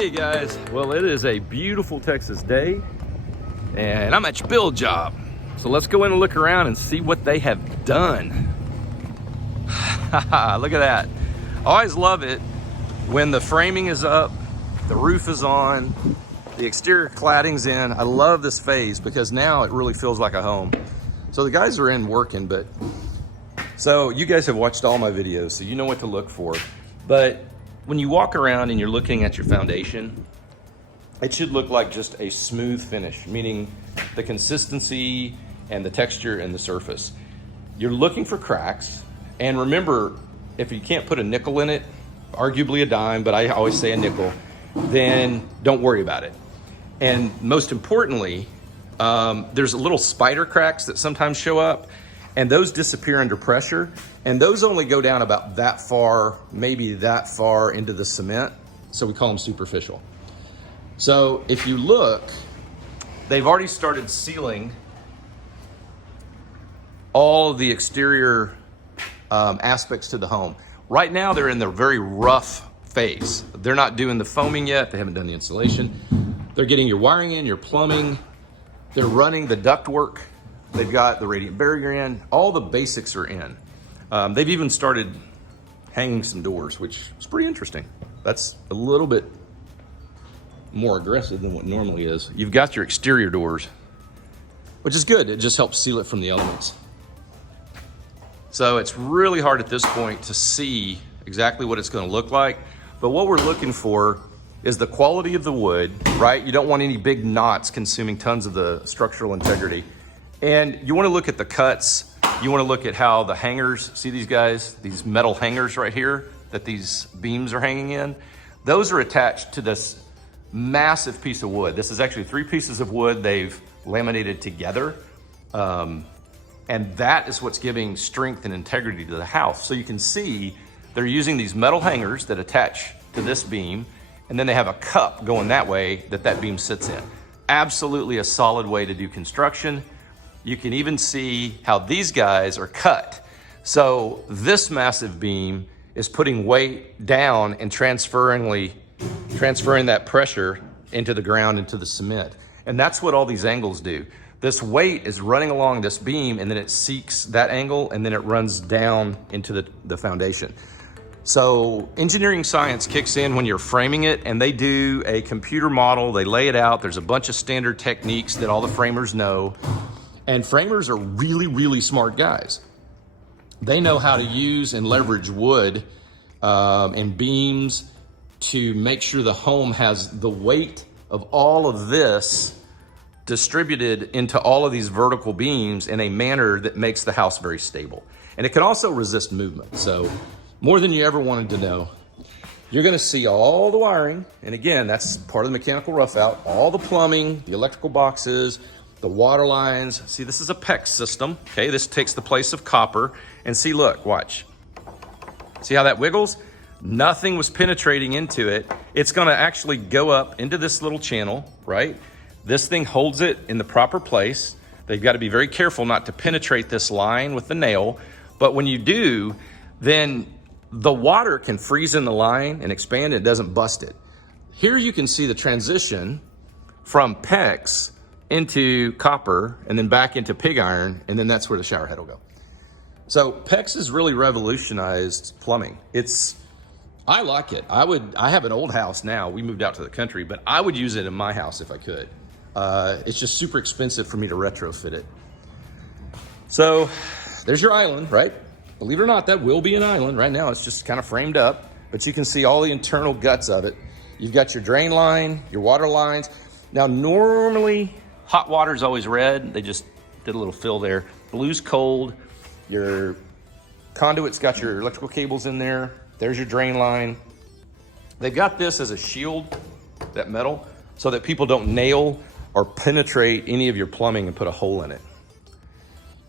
Hey guys, well it is a beautiful Texas day and I'm at your build job. So let's go in and look around and see what they have done. Look at that. I always love it when the framing is up, the roof is on, the exterior cladding's in. I love this phase because now it really feels like a home. So the guys are in working, but so you guys have watched all my videos, so you know what to look for. But when you walk around and you're looking at your foundation, it should look like just a smooth finish, meaning the consistency and the texture and the surface. You're looking for cracks, and remember, if you can't put a nickel in it, arguably a dime, but I always say a nickel, then don't worry about it. And most importantly, there's little spider cracks that sometimes show up, and those disappear under pressure, and those only go down about that far, maybe that far into the cement, so we call them superficial. So if you look, they've already started sealing all of the exterior aspects to the home. Right now they're in the very rough phase. They're not doing the foaming yet, they haven't done the insulation. They're getting your wiring in, your plumbing, they're running the duct work. They've got the radiant barrier in, all the basics are in. They've even started hanging some doors, which is pretty interesting. That's a little bit more aggressive than what normally is. You've got your exterior doors, which is good. It just helps seal it from the elements. So it's really hard at this point to see exactly what it's gonna look like, but what we're looking for is the quality of the wood, right? You don't want any big knots consuming tons of the structural integrity. And you want to look at the cuts. You want to look at how the hangers, see these guys, these metal hangers right here that these beams are hanging in? Those are attached to this massive piece of wood. This is actually 3 pieces of wood they've laminated together. And that is what's giving strength and integrity to the house. So you can see they're using these metal hangers that attach to this beam, and then they have a cup going that way that beam sits in. Absolutely a solid way to do construction. You can even see how these guys are cut. So this massive beam is putting weight down and transferring that pressure into the ground, into the cement. And that's what all these angles do. This weight is running along this beam, and then it seeks that angle, and then it runs down into the foundation. So engineering science kicks in when you're framing it, and they do a computer model, they lay it out. There's a bunch of standard techniques that all the framers know. And framers are really, really smart guys. They know how to use and leverage wood and beams to make sure the home has the weight of all of this distributed into all of these vertical beams in a manner that makes the house very stable. And it can also resist movement. So more than you ever wanted to know. You're gonna see all the wiring. And again, that's part of the mechanical rough out, all the plumbing, the electrical boxes, the water lines. See, this is a PEX system, okay? This takes the place of copper. And see, look, watch. See how that wiggles? Nothing was penetrating into it. It's gonna actually go up into this little channel, right? This thing holds it in the proper place. They've got to be very careful not to penetrate this line with the nail. But when you do, then the water can freeze in the line and expand, it doesn't bust it. Here you can see the transition from PEX into copper and then back into pig iron, and then that's where the shower head will go. So PEX has really revolutionized plumbing. I like it. I have an old house now. We moved out to the country, but I would use it in my house if I could. It's just super expensive for me to retrofit it. So there's your island, right? Believe it or not, that will be an island. Right now it's just kind of framed up, but you can see all the internal guts of it. You've got your drain line, your water lines. Now normally, hot water is always red. They just did a little fill there. Blue's cold. Your conduit's got your electrical cables in there. There's your drain line. They've got this as a shield, that metal, so that people don't nail or penetrate any of your plumbing and put a hole in it.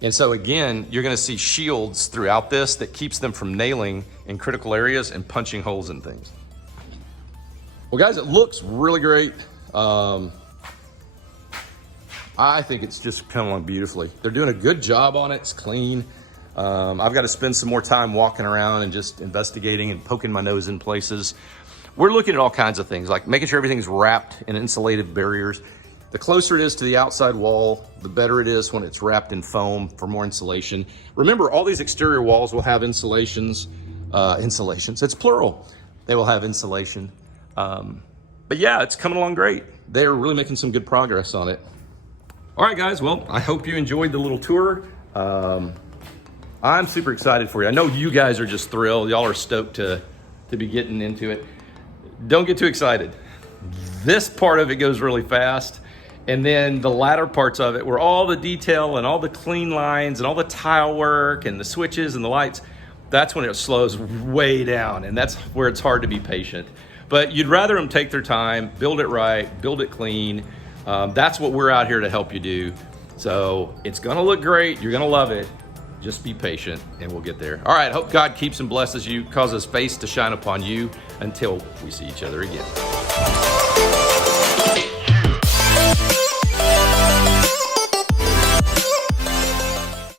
And so again, you're gonna see shields throughout this that keeps them from nailing in critical areas and punching holes in things. Well guys, it looks really great. I think it's just coming along beautifully. They're doing a good job on it, it's clean. I've got to spend some more time walking around and just investigating and poking my nose in places. we're looking at all kinds of things, like making sure everything's wrapped in insulative barriers. The closer it is to the outside wall, the better it is when it's wrapped in foam for more insulation. Remember, all these exterior walls will have insulations, it's plural. They will have insulation. But yeah, it's coming along great. They're really making some good progress on it. All right, guys, well, I hope you enjoyed the little tour. I'm super excited for you. I know you guys are just thrilled. Y'all are stoked to be getting into it. Don't get too excited. This part of it goes really fast. And then the latter parts of it, where all the detail and all the clean lines and all the tile work and the switches and the lights, that's when it slows way down. And that's where it's hard to be patient. But you'd rather them take their time, build it right, build it clean. That's what we're out here to help you do. So it's gonna look great, you're gonna love it. Just be patient and we'll get there. All right, hope God keeps and blesses you, causes face to shine upon you until we see each other again.